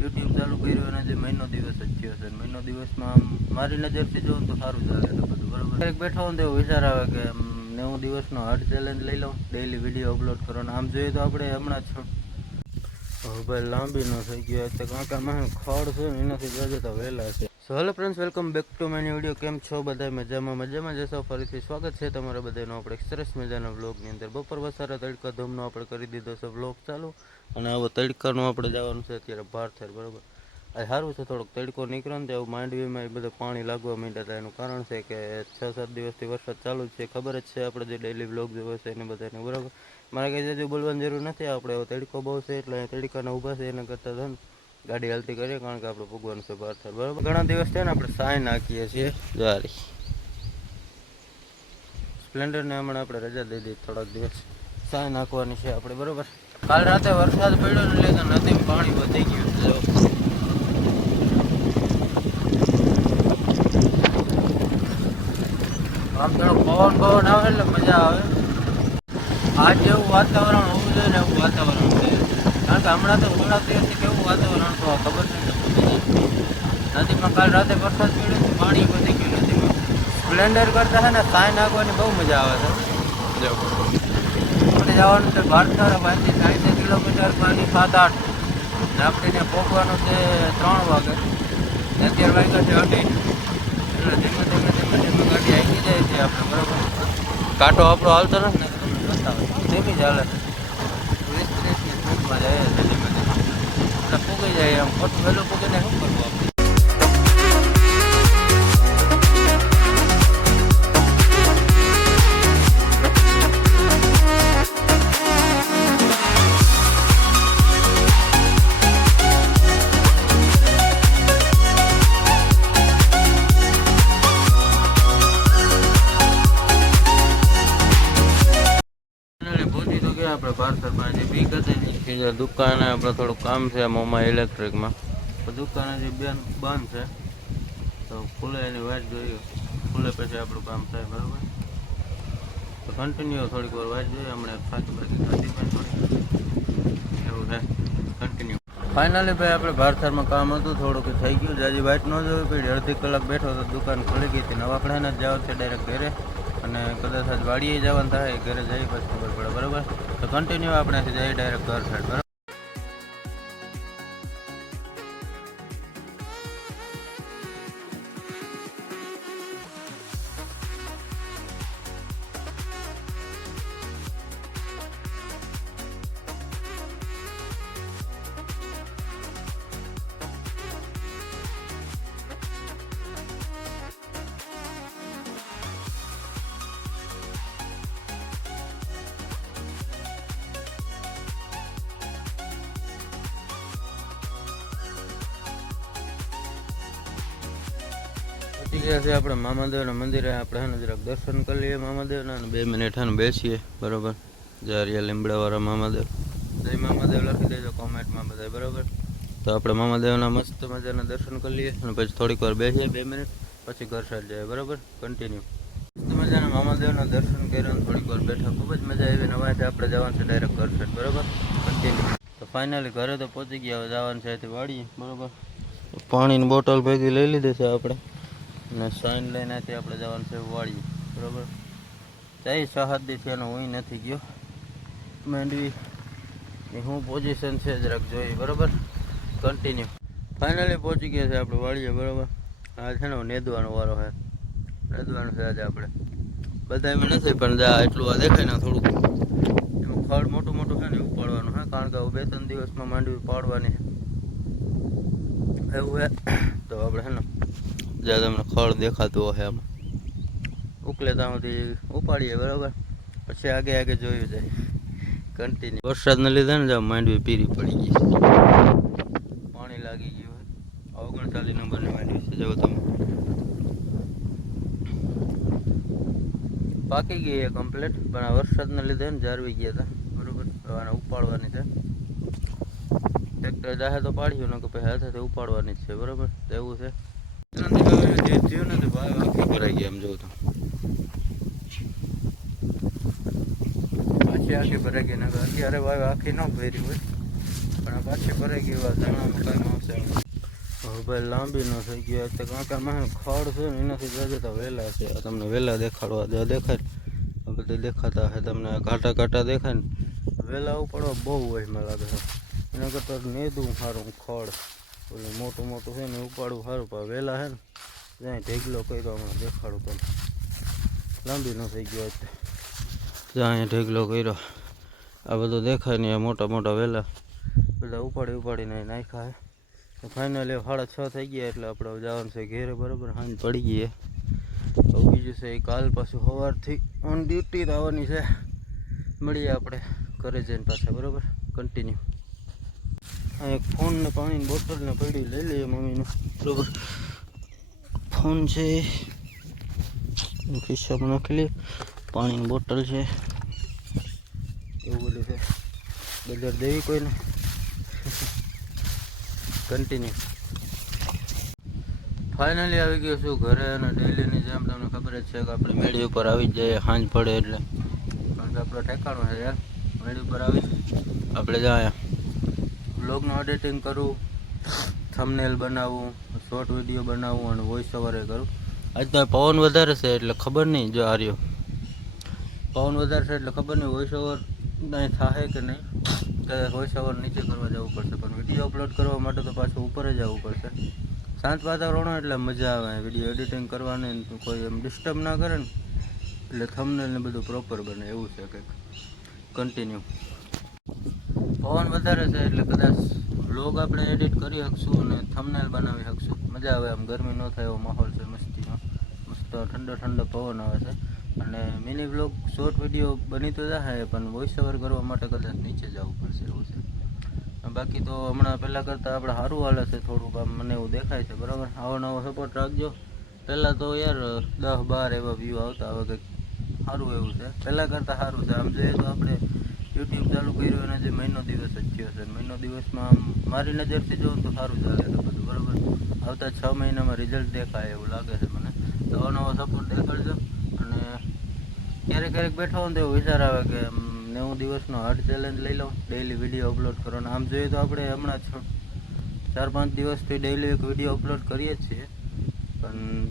YouTube ચાલુ કર્યું અને જે મહિનો દિવસ જ થયો છે. મહિનો દિવસમાં આમ મારી નજરથી જોઉં તો સારું ચાલે છે બધું બરાબર. એક બેઠો હોઉં તો એવો વિચાર આવે કે 90 દિવસનો હાર્ડ ચેલેન્જ લઈ લઉં, ડેઈલી વિડીયો અપલોડ કરવાનો. આમ જોઈએ તો આપણે હમણાં જ ભાઈ લાંબી ન થઈ ગયો તો કાંકામાં ખડ છે ને એનાથી જતા વહેલા છે. So hello friends, welcome back to my video. કેમ છો બધા? મજામાં જશો. ફરીથી સ્વાગત છે તમારા બધાનો આપણે એક સરસ મજાના વ્લોગની અંદર. બપોર વસારા તડકા ધૂમનો આપણે કરી દીધો છે વ્લોગ ચાલુ, અને આવો તડકાનું આપણે જવાનું છે અત્યારે ભારથેર બરાબર. આ સારું છે, થોડોક તડકો નીકળે ને તો એવું માંડવીમાં એ બધું પાણી લાગવા માંડ્યા હતા. એનું કારણ છે કે 6-7 દિવસથી વરસાદ ચાલુ જ છે. ખબર જ છે આપણે જે ડેઈલી વ્લોગ જોવે છે એને બધાને બરાબર. મારે કંઈ હજુ બોલવાની જરૂર નથી. આપણે તડકો બહુ છે એટલે તડકાના ઊભા છે એના કરતાં છે ને ગાડી હાલતી કરીએ, કારણ કે આપણે ભગવાન છે ભારથેર બરાબર. ઘણા દિવસ છે ને આપણે સાય નાખીએ છીએ જારી સ્પ્લેન્ડરને હમણાં આપણે રજા દઈ દઈએ, થોડાક દિવસ સાય નાખવાની છે આપણે બરાબર. કાલ રાતે વરસાદ પડ્યો ને એટલે નદીમાં પાણી વધી ગયું છે. આમ થોડું પવન આવે એટલે મજા આવે. આ જેવું વાતાવરણ હોવું જોઈએ ને એવું વાતાવરણ છે, કારણ કે હમણાં તો થોડા દિવસથી કેવું વાતાવરણ તો ખબર નથી. નદીમાં કાલ રાતે વરસાદ પડ્યો તો પાણી વધી ગયું નદીમાં. સ્પ્લેન્ડર કરતા છે ને સાય નાખવાની બહુ મજા આવે છે. આપણે જવાનું છે ભારથેર, 60 કિલોમીટર પાણી 7-8, ને આપણે ત્યાં પહોંચવાનું છે 3 વાગે. અત્યારે વાગ્યા છે 8, એટલે ધીમે ધીમે ગાડી આવી જાય છે આપણે બરાબર. કાંટો આપણો હાલતો નથી ને તમને બતાવે, ધીમી જ હાલે. 20-30ની સ્પીડમાં જાય છે ધીમે ધીમે, એટલે પૂગી જાય. આમ ખોટું વહેલું પૂગીને શું કરવું આપણે? આપણે ભારથેરમાં જે બીક હતી ને દુકાને આપણે થોડુંક કામ છે મોમાં ઇલેક્ટ્રિકમાં, તો દુકાને જે બંધ છે તો ખુલે એની વાત જોઈએ. ખુલે પછી આપણું કામ થાય બરાબર. તો કન્ટિન્યુ થોડીક વાર વાત જોઈએ. હમણાં થાકી બાકી થતી પણ થોડી એવું છે કન્ટિન્યુ. ફાઇનલી ભાઈ આપણે ભારથેરમાં કામ હતું, થોડુંક થઈ ગયું. જાજી વાઇટ ન જોવી પડી. અડધી કલાક બેઠો તો દુકાન ખુલી ગઈ હતી. નવા કડાને જ જવાનું છે ડાયરેક્ટ ઘરે, અને કદાચ આજ વાડીએ જવાનું થાય. ઘરે જઈ પછી ખબર પડે બરાબર. તો કન્ટિન્યુ આપણે જઈએ ડાયરેક્ટ ઘર સાઈડ બરાબર. પહોંચી ગયા છે આપણે મામાદેવના મંદિરે. આપણે હે ને જરાક દર્શન કરી લઈએ મામાદેવના, અને 2 મિનિટ હે ને બેસીએ બરાબર. જારિયા લીમડાવાળા મામાદેવ, જય મામાદેવ લખી દેજો કોમેન્ટમાં બધા બરાબર. તો આપણે મામાદેવના મસ્ત મજાના દર્શન કરી લઈએ, અને પછી થોડીક વાર બેસીએ 2 મિનિટ, પછી ઘર સાઈડ જાય બરાબર. કન્ટિન્યુ મસ્ત મજાના મામાદેવના દર્શન કર્યા અને થોડીક વાર બેઠા, ખૂબ જ મજા આવી. નવાથી આપણે જવાનું છે ડાયરેક્ટ ઘર સાઈડ બરાબર. કન્ટિન્યુ. તો ફાઇનલી ઘરે તો પહોંચી ગયા. હવે જવાનું છે અહીંથી વાડીએ બરાબર. પાણીની બોટલ ભેગી લઈ લીધી છે આપણે, અને સાઈન લઈને અહીંથી આપણે જવાનું છે વાડીએ બરાબર. જઈ 6-7 દિવસથી એનો હું નથી ગયો. માંડવી એ શું પોઝિશન છે જરાક જોઈએ બરાબર. કન્ટિન્યુ. ફાઇનલી પહોંચી ગયા છે આપણે વાડીએ બરાબર. આ છે ને નેદવાનો વારો છે, નેદવાનું છે આજે આપણે. બધા એમાં નથી પણ જા એટલું આ દેખાય ને થોડુંક એમાં ખડ મોટું મોટું છે ને ઉપાડવાનું છે, કારણ કે 2-3 દિવસમાં માંડવી પાડવાની છે એવું છે. તો આપણે છે ને જ્યાં તમને ખડ દેખાતું હશે આમાં ઉકલે ત્યાં સુધી ઉપાડીએ બરાબર. પછી આગે આગે જોયું જાય કન્ટિન્યુ. વરસાદને લીધે ને જ્યાં માંડવી પીરી પડી ગઈ, પાણી લાગી ગયું હોય. 39 નંબરની માંડવી છે જો તમે, પાકી ગઈ છે કમ્પ્લીટ, પણ આ વરસાદને લીધે ને જારવી ગયા હતા બરાબર. આને ઉપાડવાની છે. ટ્રેક્ટર જાહે તો પાડ્યું, ને કે પછી હાથેથી ઉપાડવાની જ છે બરાબર. તો એવું છે. જે થયું ને તો ભાઈ આખી ભરાઈ ગયા એમ જોઉં તો, પાછી આખી ભરાઈ ગઈ. ને અત્યારે ભાઈ આખી ન ભરી હોય, પણ પાછી ભરાઈ ગઈ વાત ધાણામાં કાંઈ આવશે હવે ભાઈ લાંબી ન થઈ ગઈ એટલે કારણ કે આમાં ખડ છે ને એનાથી જજે તો વહેલા છે તમને વહેલા દેખાડવા જો દેખાય ને બધે દેખાતા હશે તમને ઘાટા ઘાટા દેખાય ને વહેલા ઉપાડવા બહુ હોય મને લાગે છે એના કરતાં નેદું સારું ખડ ઓલું મોટું મોટું છે ને ઉપાડવું સારું પણ વહેલા છે ને જ્યાં ઢેગલો કર્યો હમણાં દેખાડું તમે લાંબી ન થઈ ગયો એટલે જ્યાં ઢેગલો કર્યો આ બધું દેખાય ને મોટા મોટા વહેલા બધા ઉપાડીને નાખ્યા છે ફાઇનલી 6:30 થઈ ગયા એટલે આપણે જવાનું છે ઘેરે બરાબર સાંજ પડી ગઈ તો બીજું છે એ કાલ પાછું સવારથી ઓન ડ્યુટી આવવાની છે મળીએ આપણે ઘરે જઈને પાછા બરાબર કન્ટિન્યુ આ એક ફોન ને પાણીની બોટલ ને પડી લઈ લઈએ મમ્મીનું બરાબર ફોન છે ખિસ્સામાં નાખી લઈએ પાણીની બોટલ છે એવું બધું છે બજાર દેવી કોઈને કન્ટિન્યુ ફાઇનલી આવી ગયો છું ઘરે અને ડેલીની જેમ તમને ખબર જ છે કે આપણે મેળી ઉપર આવી જ જઈએ સાંજ પડે એટલે કારણ કે આપણો ઠેકાણો છે યાર મેળી ઉપર આવી આપણે જાય બ્લોગનું એડિટિંગ કરું થંબનેલ બનાવવું શોર્ટ વિડીયો બનાવવું અને વોઇસ ઓવર કરું આજ તો પવન વધારે છે એટલે ખબર નહીં જો આ રહ્યો પવન વધારે છે એટલે ખબર નહીં વોઇસ ઓવર કાંઈ થાય કે નહીં કદાચ વોઇસ ઓવર નીચે કરવા જવું પડશે પણ વિડીયો અપલોડ કરવા માટે તો પાછું ઉપર જ આવવું પડશે શાંત વાતાવરણ એટલે મજા આવે વિડીયો એડિટિંગ કરવાની કોઈ એમ ડિસ્ટર્બ ના કરે ને એટલે થંબનેલ ને બધું પ્રોપર બને એવું છે કંઈક કન્ટિન્યુ પવન વધારે છે એટલે કદાચ વ્લોગ આપણે એડિટ કરી શકશું અને થંબનેલ બનાવી શકશું મજા આવે આમ ગરમી ન થાય એવો માહોલ છે મસ્તીનો મસ્ત ઠંડો પવન આવે છે અને મિની વ્લોગ શોર્ટ વિડીયો બની તો જાય પણ વોઇસ ઓવર કરવા માટે કદાચ નીચે જવું પડશે એવું છે બાકી તો હમણાં પહેલાં કરતાં આપણે સારું હાલે છે થોડુંક આમ મને એવું દેખાય છે બરાબર આવો નવો સપોર્ટ રાખજો પહેલાં તો યાર 10-12 એવા વ્યૂ આવતા હવે કંઈક સારું એવું છે પહેલાં કરતાં સારું છે આમ જોઈએ તો આપણે યુટ્યુબ ચાલુ કર્યું અને જે મહિનો દિવસ જ થયો છે મહિનો દિવસમાં આમ મારી નજરથી જોઉં તો સારું ચાલે છે બધું બરાબર આવતા 6 મહિનામાં રિઝલ્ટ દેખાય એવું લાગે છે મને નવો નવો સપોર્ટ દેખાડજો અને ક્યારેક બેઠો હોય તો એવું વિચાર આવે કે 90 દિવસનો હાર્ડ ચેલેન્જ લઈ લઉં ડેઈલી વિડીયો અપલોડ કરવાનો આમ જોઈએ તો આપણે હમણાં 4-5 દિવસથી ડેઈલી એક વિડીયો અપલોડ કરીએ જ છીએ પણ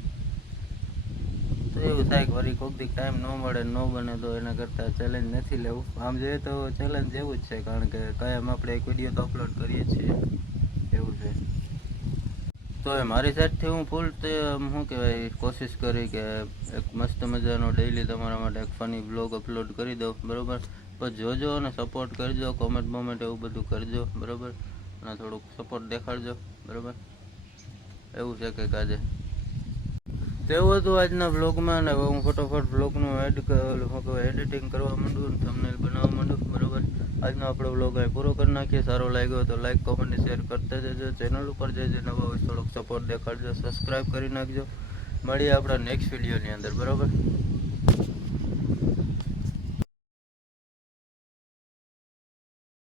તો એવું થાય કે વળી કોઈક દી ટાઈમ ન મળે ન બને તો એના કરતાં ચેલેન્જ નથી લેવું આમ જોઈએ તો ચેલેન્જ એવું જ છે કારણ કે કાયમ આપણે એક વિડીયો તો અપલોડ કરીએ છીએ એવું છે તો એ મારી સાઈડથી હું ફૂલ તે શું કહેવાય કોશિશ કરી કે એક મસ્ત મજાનો ડેઈલી તમારા માટે એક ફની બ્લોગ અપલોડ કરી દઉં બરાબર પણ જોજો અને સપોર્ટ કરજો કોમેન્ટ એવું બધું કરજો બરાબર અને થોડુંક સપોર્ટ દેખાડજો બરાબર એવું છે કંઈક આજે તેવું હતું આજના બ્લોગમાં ને હું ફટોફટ બ્લોગનું એડિટિંગ કરવા માંડું અને થંબનેલ બનાવવા માંડું બરાબર આજનો આપણો બ્લોગ અહીં પૂરો કરી નાખીએ સારો લાગ્યો તો લાઈક કોમેન્ટ શેર કરતા જજો ચેનલ ઉપર જે નવા હોય થોડોક સપોર્ટ દેખાડજો સબસ્ક્રાઈબ કરી નાખજો મળીએ આપણા નેક્સ્ટ વિડીયોની અંદર બરાબર